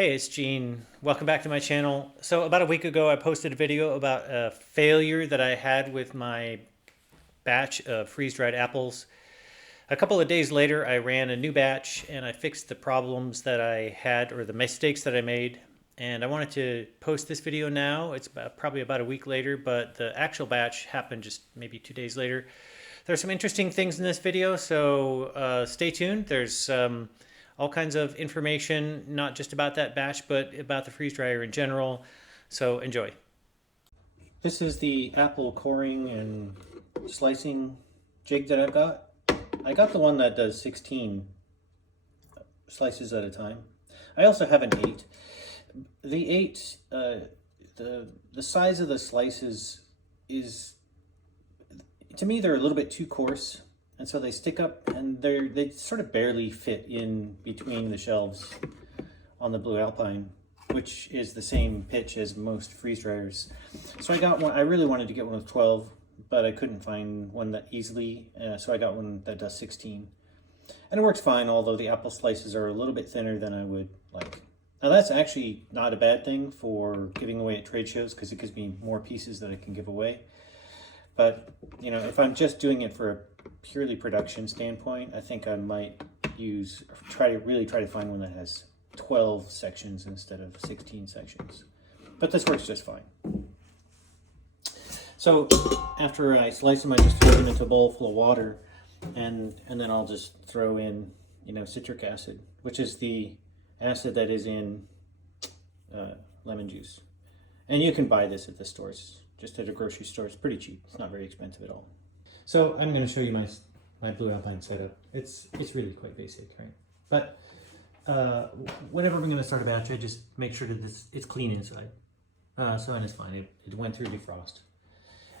Hey, it's Gene. Welcome back to my channel. So about a week ago, I posted a video about a failure that I had with my batch of freeze-dried apples. A couple of days later, I ran a new batch and I fixed the problems that I had or the mistakes that I made. And I wanted to post this video now. It's probably about a week later, but the actual batch happened just maybe 2 days later. There's some interesting things in this video, so stay tuned. There's all kinds of information, not just about that batch, but about the freeze dryer in general. So enjoy. This is the apple coring and slicing jig that I've got. I got the one that does 16 slices at a time. I also have an 8. The 8, the size of the slices is, to me, they're a little bit too coarse. And so they stick up and they sort of barely fit in between the shelves on the Blue Alpine, which is the same pitch as most freeze dryers. So I got one. I really wanted to get one with 12, but I couldn't find one that easily. So I got one that does 16. And it works fine, although the apple slices are a little bit thinner than I would like. Now that's actually not a bad thing for giving away at trade shows, because it gives me more pieces that I can give away. But, you know, if I'm just doing it for a purely production standpoint, I think I might really try to find one that has 12 sections instead of 16 sections. But this works just fine. So after I slice them, I just throw them into a bowl full of water, and then I'll just throw in, citric acid, which is the acid that is in lemon juice. And you can buy this at the stores. Just at a grocery store. It's pretty cheap. It's not very expensive at all. So I'm going to show you my Blue Alpine setup. It's really quite basic, right? But whenever I'm going to start a batch, I just make sure that it's clean inside. And it's fine. It went through defrost.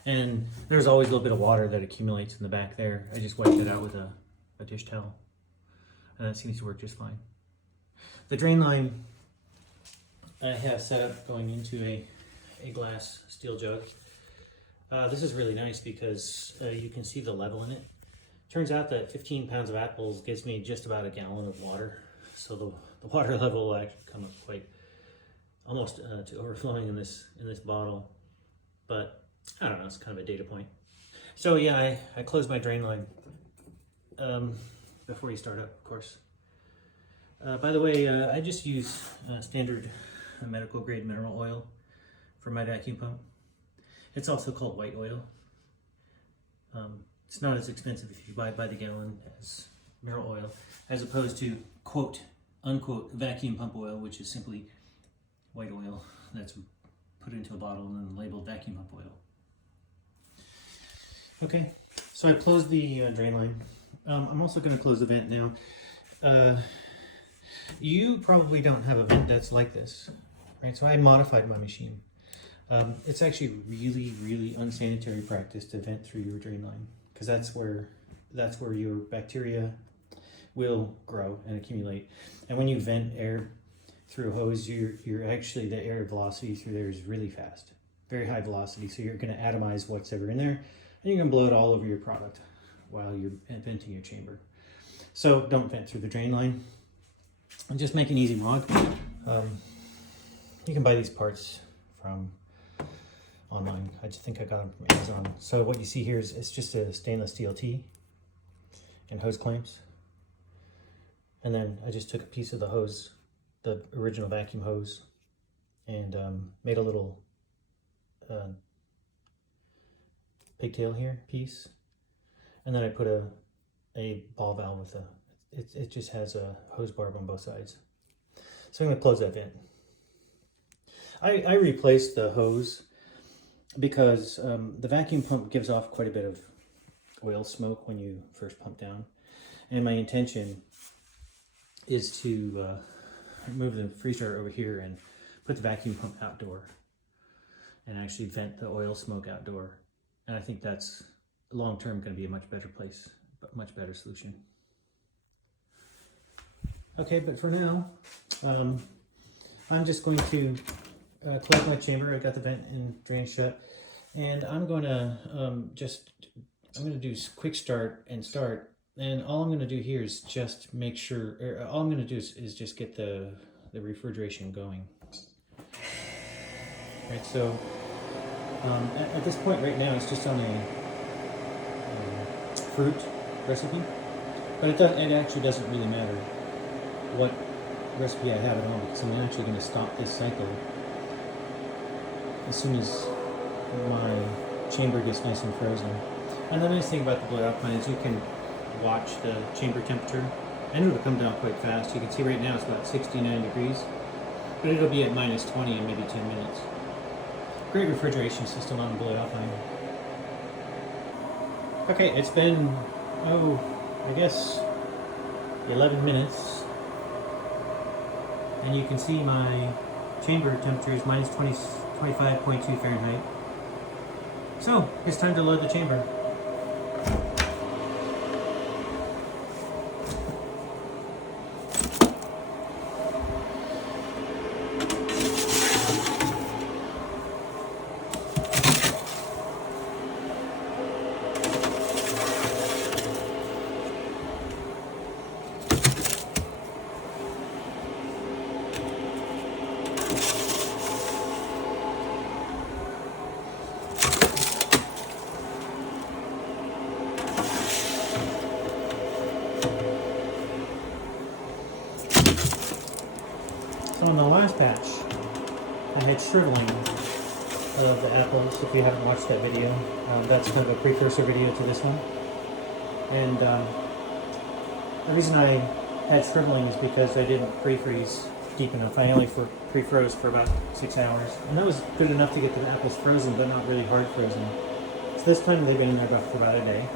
And there's always a little bit of water that accumulates in the back there. I just wiped it out with a dish towel. And that seems to work just fine. The drain line I have set up going into a glass steel jug. This is really nice because you can see the level in it. Turns out that 15 pounds of apples gives me just about a gallon of water. So the water level will actually come up quite almost to overflowing in this bottle. But I don't know, it's kind of a data point. So yeah, I closed my drain line before you start up, of course. By the way, I just use standard medical grade mineral oil for my vacuum pump. It's also called white oil. It's not as expensive if you buy it by the gallon as mineral oil, as opposed to quote unquote vacuum pump oil, which is simply white oil that's put into a bottle and then labeled vacuum pump oil. Okay, so I closed the drain line. I'm also going to close the vent now. You probably don't have a vent that's like this, right? So I modified my machine. It's actually really unsanitary practice to vent through your drain line, because that's where your bacteria will grow and accumulate. And when you vent air through a hose, you're actually, the air velocity through there is really fast, very high velocity. So you're going to atomize what's ever in there, and you're going to blow it all over your product while you're venting your chamber. So don't vent through the drain line. And just make an easy mod. You can buy these parts from online. I just think I got them from Amazon. So what you see here is it's just a stainless steel T and hose clamps. And then I just took a piece of the hose, the original vacuum hose, and made a little pigtail here piece. And then I put a ball valve with it just has a hose barb on both sides. So I'm going to close that vent. I replaced the hose because the vacuum pump gives off quite a bit of oil smoke when you first pump down. And my intention is to move the freeze dryer over here and put the vacuum pump outdoor and actually vent the oil smoke outdoor. And I think that's long-term going to be a much better place, but much better solution. Okay, but for now, I'm just going to close my chamber. I got the vent and drain shut, and I'm going to do quick start and start. And all I'm going to do here is just make sure, all I'm going to do is just get the the refrigeration going. Right, so at this point right now it's just on a fruit recipe, but it actually doesn't really matter what recipe I have it on, because I'm actually going to stop this cycle as soon as my chamber gets nice and frozen. And the nice thing about the Blue Alpine is you can watch the chamber temperature, and it'll come down quite fast. You can see right now it's about 69 degrees, but it'll be at minus 20 in maybe 10 minutes. Great refrigeration system on the Blue Alpine. Okay, it's been, I guess 11 minutes, and you can see my chamber temperature is minus 25.2 Fahrenheit. So, it's time to load the chamber. So in the last batch, I had shriveling of the apples. If you haven't watched that video, that's kind of a precursor video to this one. And the reason I had shriveling is because I didn't pre-freeze deep enough. I only pre-froze for about 6 hours. And that was good enough to get the apples frozen, but not really hard frozen. So this time they've been in there for about a day.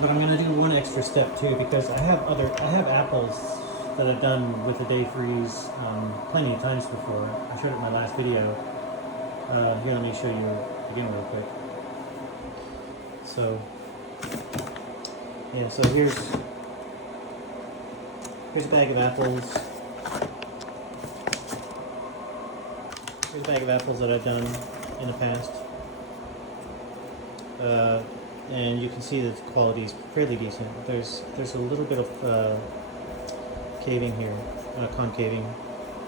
But I'm going to do one extra step too, because I have apples that I've done with a day freeze plenty of times before. I showed it in my last video. Here, let me show you again real quick. So, yeah, so here's a bag of apples. Here's a bag of apples that I've done in the past. And you can see that the quality is fairly decent. There's a little bit of caving here, concaving,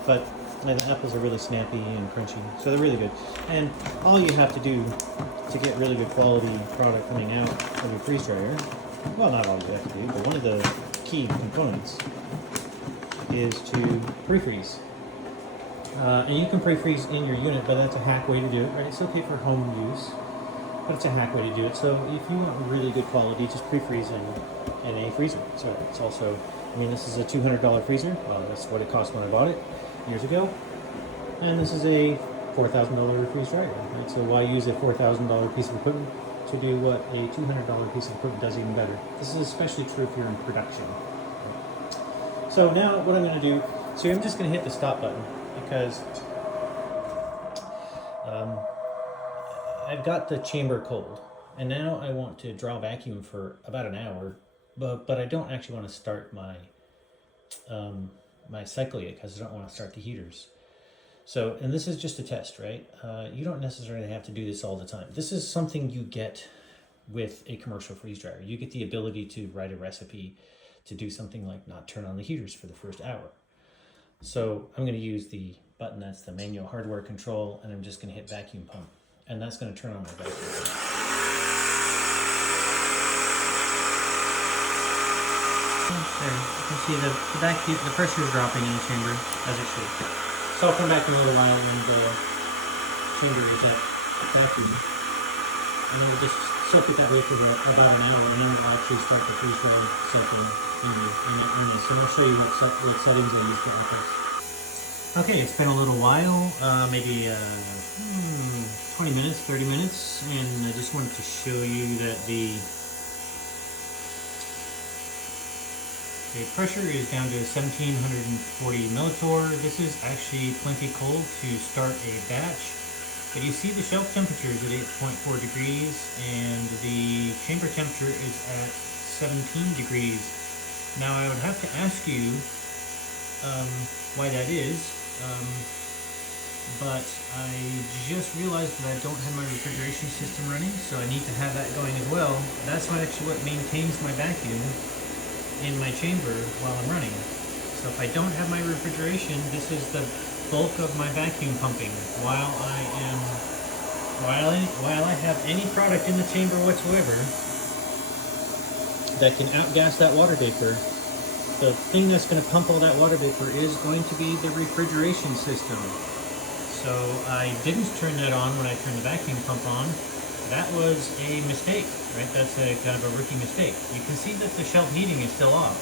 but the apples are really snappy and crunchy, so they're really good. And all you have to do to get really good quality product coming out of your freeze dryer, well, not all you have to do, but one of the key components is to pre-freeze. And you can pre-freeze in your unit, but that's a hack way to do it, right? It's okay for home use, but it's a hack way to do it. So if you want really good quality, just pre-freeze in a freezer. So it's also, I mean, this is a $200 freezer. That's what it cost when I bought it years ago. And this is a $4,000 freeze dryer. Right? So why use a $4,000 piece of equipment to do what a $200 piece of equipment does even better? This is especially true if you're in production. Right? So now what I'm going to do, so I'm just going to hit the stop button because I've got the chamber cold. And now I want to draw vacuum for about an hour. But I don't actually want to start my my cycle yet because I don't want to start the heaters. So, and this is just a test, right? You don't necessarily have to do this all the time. This is something you get with a commercial freeze dryer. You get the ability to write a recipe to do something like not turn on the heaters for the first hour. So I'm going to use the button that's the manual hardware control, and I'm just going to hit vacuum pump, and that's going to turn on my vacuum pump. There, you can see the pressure is dropping in the chamber, as it should. So I'll come back in a little while when the chamber is at vacuum. And then we'll just soak it that way for about an hour, and then we'll actually start the freeze dry cycle in that unit. So I'll show you what settings I use for apples. Okay, it's been a little while, maybe 20 minutes, 30 minutes, and I just wanted to show you that the pressure is down to 1740 millitorr. This is actually plenty cold to start a batch, but you see the shelf temperature is at 8.4 degrees and the chamber temperature is at 17 degrees. Now I would have to ask you why that is, but I just realized that I don't have my refrigeration system running, so I need to have that going as well. That's actually what maintains my vacuum in my chamber while I'm running. So if I don't have my refrigeration, this is the bulk of my vacuum pumping while I have any product in the chamber whatsoever that can outgas that water vapor. The thing that's going to pump all that water vapor is going to be the refrigeration system. So I didn't turn that on when I turned the vacuum pump on. That was a mistake, right? That's a kind of a rookie mistake. You can see that the shelf heating is still off.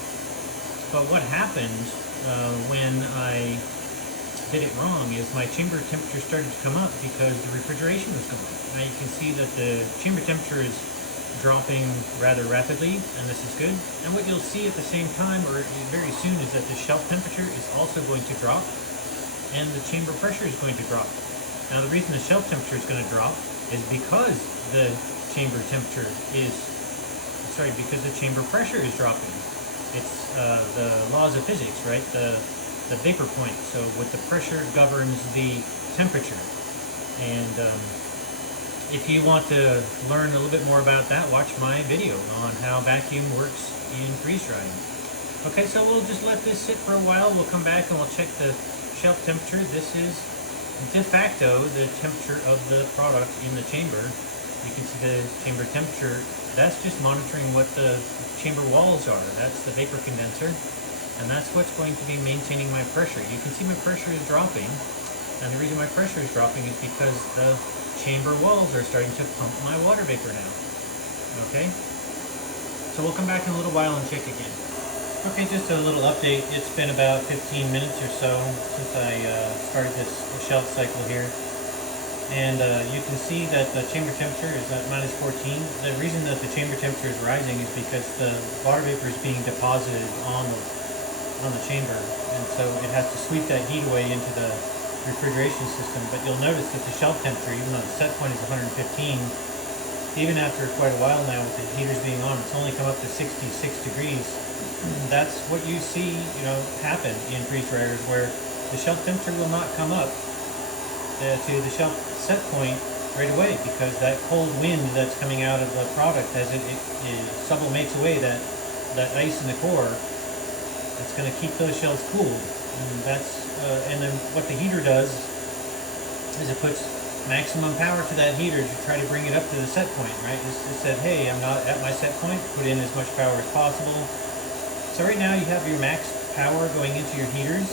But what happened when I did it wrong is my chamber temperature started to come up because the refrigeration was going. Now you can see that the chamber temperature is dropping rather rapidly, and this is good. And what you'll see at the same time, or very soon, is that the shelf temperature is also going to drop, and the chamber pressure is going to drop. Now the reason the shelf temperature is going to drop is because the chamber temperature is, because the chamber pressure is dropping. It's the laws of physics, right? The vapor point. So with the pressure governs the temperature. And if you want to learn a little bit more about that, watch my video on how vacuum works in freeze drying. Okay, so we'll just let this sit for a while. We'll come back and we'll check the shelf temperature. This is de facto the temperature of the product in the chamber. You can see the chamber temperature. That's just monitoring what the chamber walls are. That's the vapor condenser. And that's what's going to be maintaining my pressure. You can see my pressure is dropping. And the reason my pressure is dropping is because the chamber walls are starting to pump my water vapor now. Okay? So we'll come back in a little while and check again. Okay, just a little update. It's been about 15 minutes or so since I started this shelf cycle here. And you can see that the chamber temperature is at -14. The reason that the chamber temperature is rising is because the water vapor is being deposited on the chamber. And so it has to sweep that heat away into the refrigeration system. But you'll notice that the shelf temperature, even though the set point is 115, even after quite a while now with the heaters being on, it's only come up to 66 degrees. That's what you see, happen in freeze dryers, where the shelf temperature will not come up to the shelf set point right away, because that cold wind that's coming out of the product as it sublimates away that ice in the core, it's going to keep those shelves cool. And then what the heater does is it puts maximum power to that heater to try to bring it up to the set point, right? It said, hey, I'm not at my set point, put in as much power as possible. So right now you have your max power going into your heaters.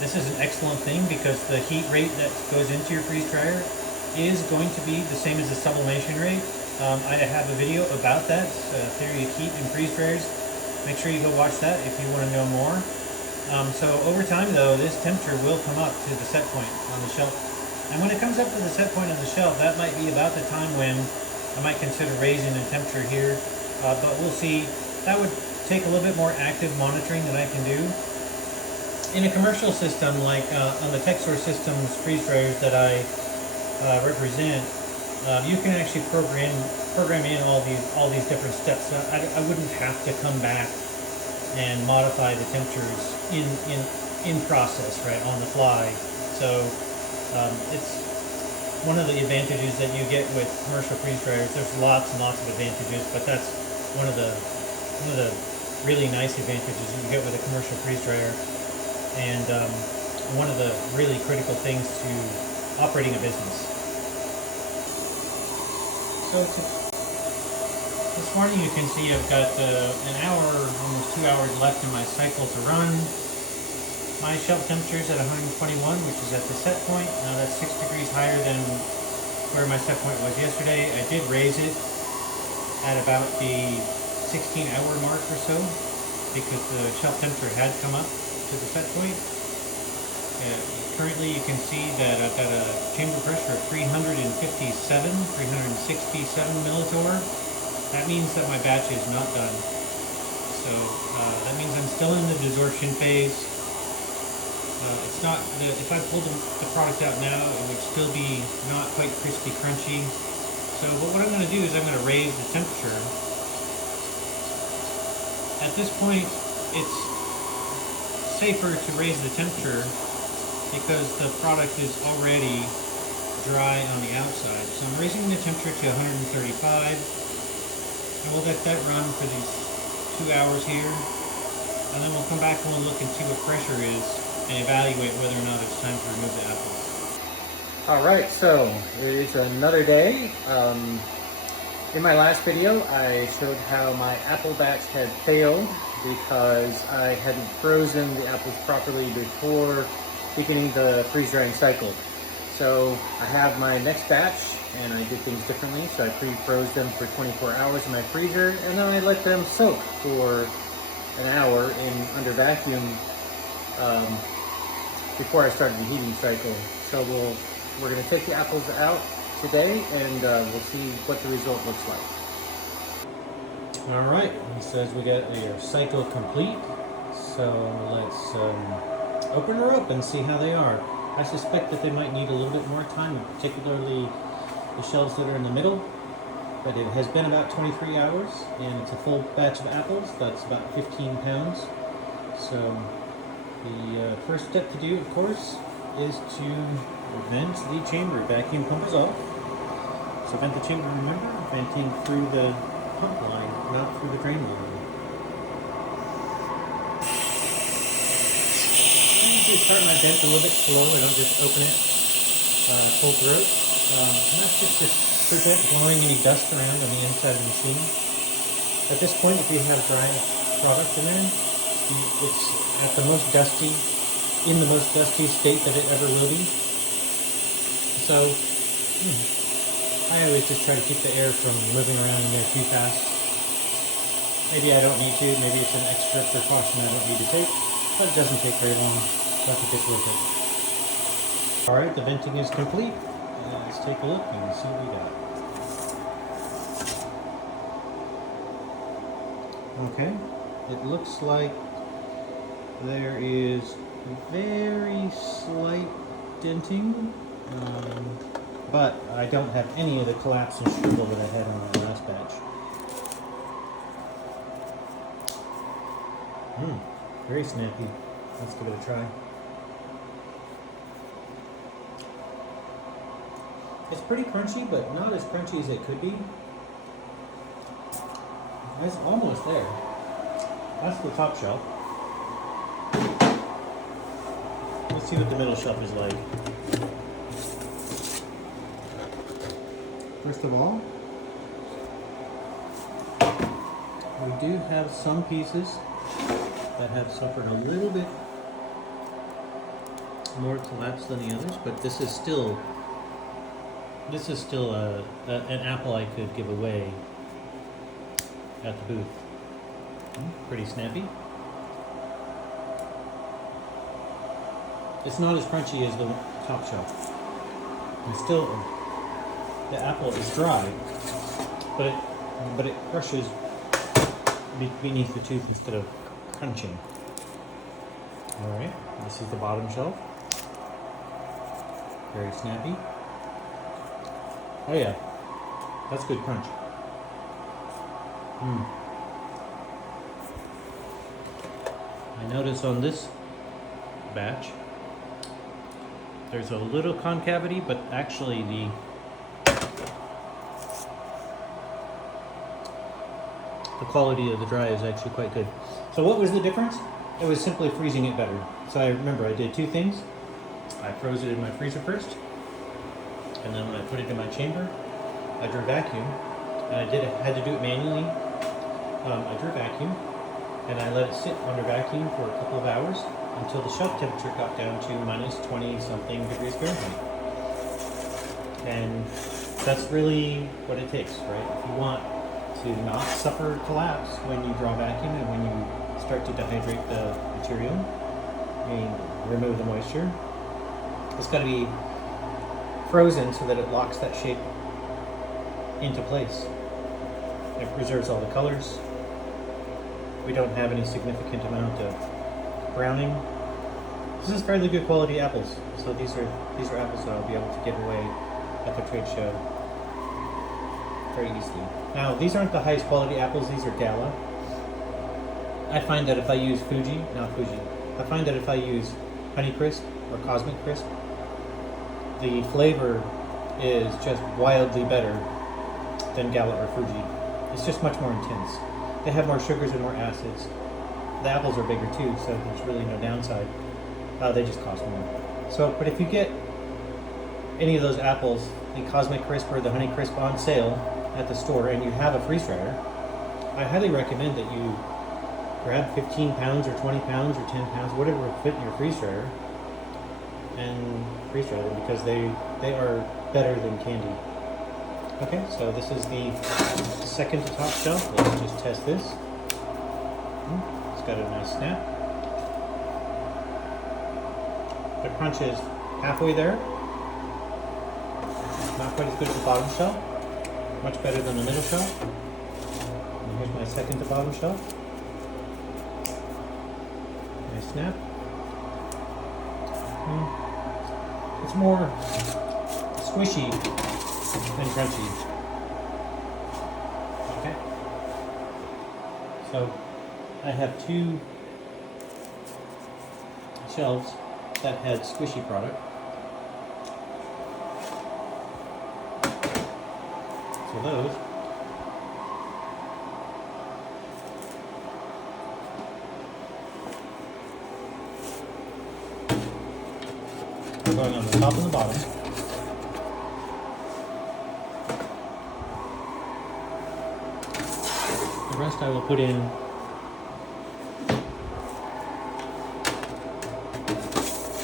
This is an excellent thing because the heat rate that goes into your freeze dryer is going to be the same as the sublimation rate. I have a video about that, theory of heat in freeze dryers. Make sure you go watch that if you want to know more. So over time though, this temperature will come up to the set point on the shelf. And when it comes up to the set point on the shelf, that might be about the time when I might consider raising the temperature here. But we'll see. That would take a little bit more active monitoring that I can do. In a commercial system, like on the TechSource Systems freeze dryers that I represent, you can actually program in all these different steps. I wouldn't have to come back and modify the temperatures in process, right, on the fly. So it's one of the advantages that you get with commercial freeze dryers. There's lots and lots of advantages, but that's one of the really nice advantages that you get with a commercial freeze dryer, and one of the really critical things to operating a business. So this morning you can see I've got an hour, almost 2 hours left in my cycle to run. My shelf temperature is at 121, which is at the set point. Now that's 6 degrees higher than where my set point was yesterday. I did raise it at about the 16-hour mark or so, because the shelf temperature had come up to the set point. Currently you can see that I've got a chamber pressure of 367 millitorr. That means that my batch is not done. So that means I'm still in the desorption phase. It's not, if I pulled the product out now, it would still be not quite crispy crunchy. So but what I'm going to do is I'm going to raise the temperature. At this point, it's safer to raise the temperature because the product is already dry on the outside. So I'm raising the temperature to 135, and we'll let that run for these 2 hours here. and then we'll come back and we'll look and see what pressure is and evaluate whether or not it's time to remove the apples. Alright, so it is another day. In my last video, I showed how my apple batch had failed because I hadn't frozen the apples properly before beginning the freeze drying cycle. So I have my next batch and I did things differently. So I pre-froze them for 24 hours in my freezer, and then I let them soak for an hour under vacuum before I started the heating cycle. So we're going to take the apples out today, and we'll see what the result looks like. All right, he says we got a cycle complete. So let's open her up and see how they are. I suspect that they might need a little bit more time, particularly the shells that are in the middle. But it has been about 23 hours, and it's a full batch of apples. That's about 15 pounds. So the first step to do, of course, is to vent the chamber. Vacuum pump is off. So vent the chamber, remember, venting through the pump line, not through the drain line. I usually start my vent a little bit slow. I don't just open it full throat. And that's just to prevent blowing any dust around on the inside of the machine. At this point, if you have dry product in there, it's at the most dusty, in the most dusty state that it ever will be. So, I always just try to keep the air from moving around in there too fast. Maybe I don't need to, maybe it's an extra precaution I don't need to take, but it doesn't take very long, so I think it's worth it. Alright, the venting is complete. Let's take a look and see what we got. Okay, it looks like there is very slight denting, but I don't have any of the collapse and shrivel that I had in my last batch. Very snappy. Let's give it a try. It's pretty crunchy, but not as crunchy as it could be. It's almost there. That's the top shelf. Let's see what the middle shelf is like. First of all, we do have some pieces that have suffered a little bit more collapse than the others, but this is still an apple I could give away at the booth. Pretty snappy. It's not as crunchy as the top shelf. And still, the apple is dry, but it crushes beneath the tooth instead of crunching. All right, this is the bottom shelf. Very snappy. Oh yeah, that's good crunch. I notice on this batch, there's a little concavity, but actually the quality of the dry is actually quite good. So what was the difference? It was simply freezing it better. So I remember I did two things. I froze it in my freezer first, and then when I put it in my chamber, I drew vacuum, and I had to do it manually. I drew vacuum, and I let it sit under vacuum for a couple of hours until the shelf temperature got down to minus 20 something degrees Fahrenheit. And that's really what it takes, right? If you want to not suffer collapse when you draw vacuum and when you start to dehydrate the material, remove the moisture, it's got to be frozen so that it locks that shape into place. It preserves all the colors. We don't have any significant amount of browning. This is fairly good quality apples. So these are apples that I'll be able to give away at the trade show very easily. Now, these aren't the highest quality apples, these are Gala. I find that if I use I find that if I use Honeycrisp or Cosmic Crisp, the flavor is just wildly better than Gala or Fuji. It's just much more intense. They have more sugars and more acids. The apples are bigger too, so there's really no downside. They just cost more. So, but if you get any of those apples, the Cosmic Crisp or the Honey Crisp on sale at the store, and you have a freeze dryer, I highly recommend that you grab 15 pounds or 20 pounds or 10 pounds, whatever will fit in your freeze dryer, and freeze dry them, because they are better than candy. Okay, so this is the second to top shelf. Let's just test this. It's got a nice snap. The crunch is halfway there. Not quite as good as the bottom shelf. Much better than the middle shelf. And here's my second to bottom shelf. Nice snap. It's more squishy than crunchy. Okay. So I have two shelves that had squishy product. So those are going on the top and the bottom. The rest I will put in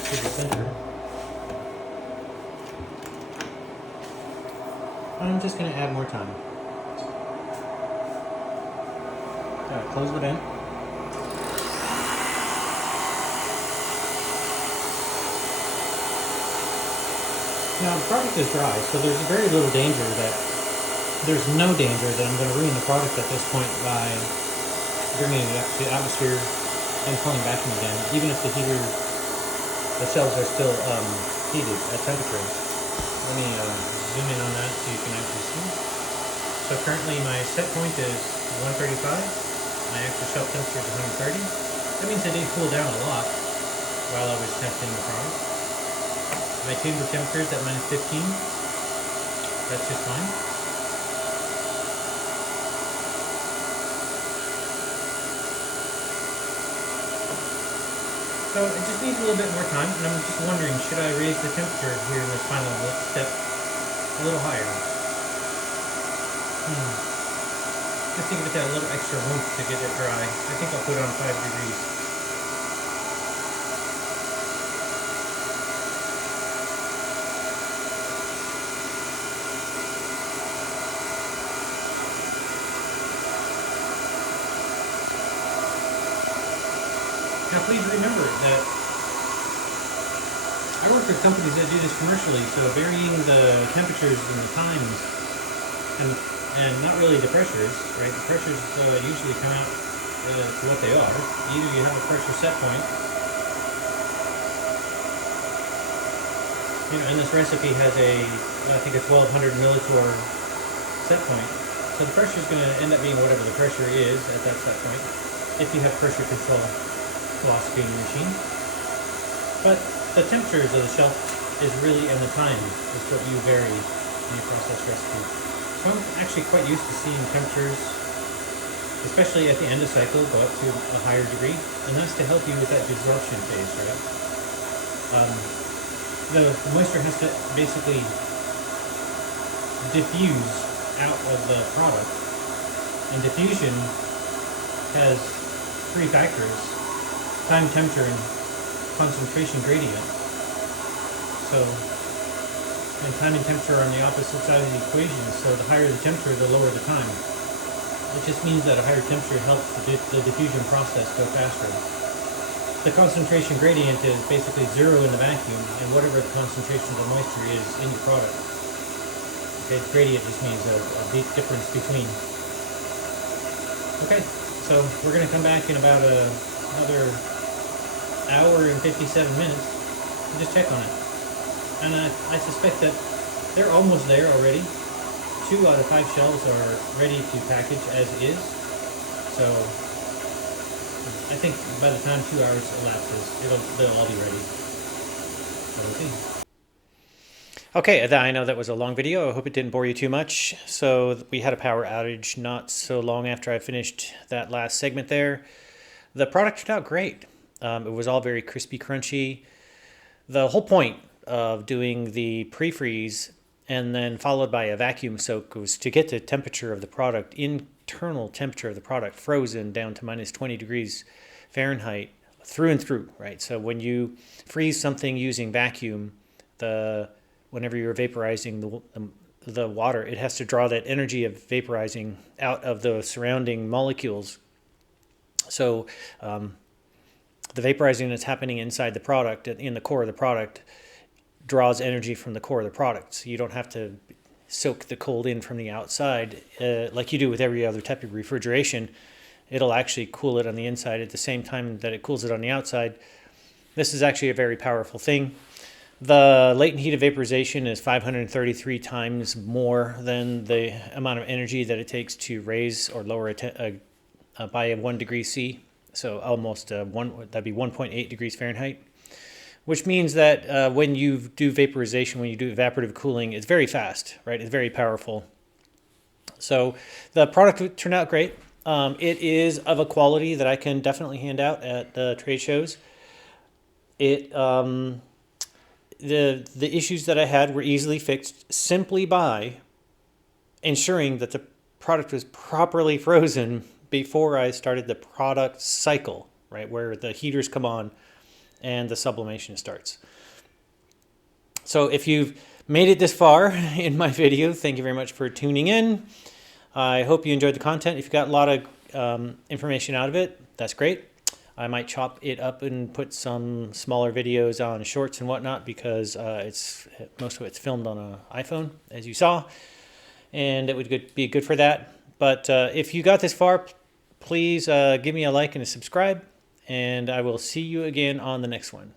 to the center. I'm just going to add more time. Close the vent. Now the product is dry, so there's very little danger there's no danger that I'm going to ruin the product at this point by bringing it up to atmosphere and pulling back in again, even if the shelves are still heated at temperature. Let me zoom in on that so you can actually see. So currently my set point is 135. My actual shelf temperature is 130. That means I did cool down a lot while I was testing the product. My chamber temperature is at minus 15. That's just fine. So it just needs a little bit more time, and I'm just wondering, should I raise the temperature here in this final step a little higher? Just to give it that little extra oomph to get it dry. I think I'll put it on 5 degrees. Now please remember that I work with companies that do this commercially, so varying the temperatures and the times and not really the pressures, right? The pressures usually come out to what they are. Either you have a pressure set point, and this recipe has I think a 1200 millitorr set point. So the pressure is going to end up being whatever the pressure is at that set point, if you have pressure control philosophy in your machine. But the temperatures of the shelf is really, and the time is what you vary in your process recipe. So I'm actually quite used to seeing temperatures, especially at the end of cycle, go up to a higher degree, and that's to help you with that desorption phase, right? The moisture has to basically diffuse out of the product, and diffusion has 3 factors: time, temperature, and concentration gradient. So, and time and temperature are on the opposite side of the equation, so the higher the temperature, the lower the time. It just means that a higher temperature helps the diffusion process go faster. The concentration gradient is basically 0 in the vacuum, and whatever the concentration of the moisture is in your product. Okay, gradient just means a big difference between. Okay, so we're going to come back in about another hour and 57 minutes and just check on it. And I suspect that they're almost there already. 2 out of 5 shelves are ready to package as is. So I think by the time 2 hours elapses, they'll all be ready. Okay, I know that was a long video. I hope it didn't bore you too much. So we had a power outage not so long after I finished that last segment there. The product turned out great. It was all very crispy, crunchy. The whole point of doing the pre-freeze and then followed by a vacuum soak was to get the temperature of the product, internal temperature of the product, frozen down to minus 20 degrees Fahrenheit through and through, right? So when you freeze something using vacuum, whenever you're vaporizing the water, it has to draw that energy of vaporizing out of the surrounding molecules. So the vaporizing that's happening inside the product, in the core of the product, draws energy from the core of the product. So you don't have to soak the cold in from the outside like you do with every other type of refrigeration. It'll actually cool it on the inside at the same time that it cools it on the outside. This is actually a very powerful thing. The latent heat of vaporization is 533 times more than the amount of energy that it takes to raise or lower by 1 degree C. So almost that'd be 1.8 degrees Fahrenheit. Which means that when you do vaporization, when you do evaporative cooling, it's very fast, right? It's very powerful. So the product turned out great. It is of a quality that I can definitely hand out at the trade shows. The issues that I had were easily fixed simply by ensuring that the product was properly frozen before I started the product cycle, right, where the heaters come on and the sublimation starts. So if you've made it this far in my video, thank you very much for tuning in. I hope you enjoyed the content. If you got a lot of information out of it, that's great. I might chop it up and put some smaller videos on shorts and whatnot because most of it's filmed on an iPhone, as you saw, and it would be good for that. But if you got this far, please give me a like and a subscribe, and I will see you again on the next one.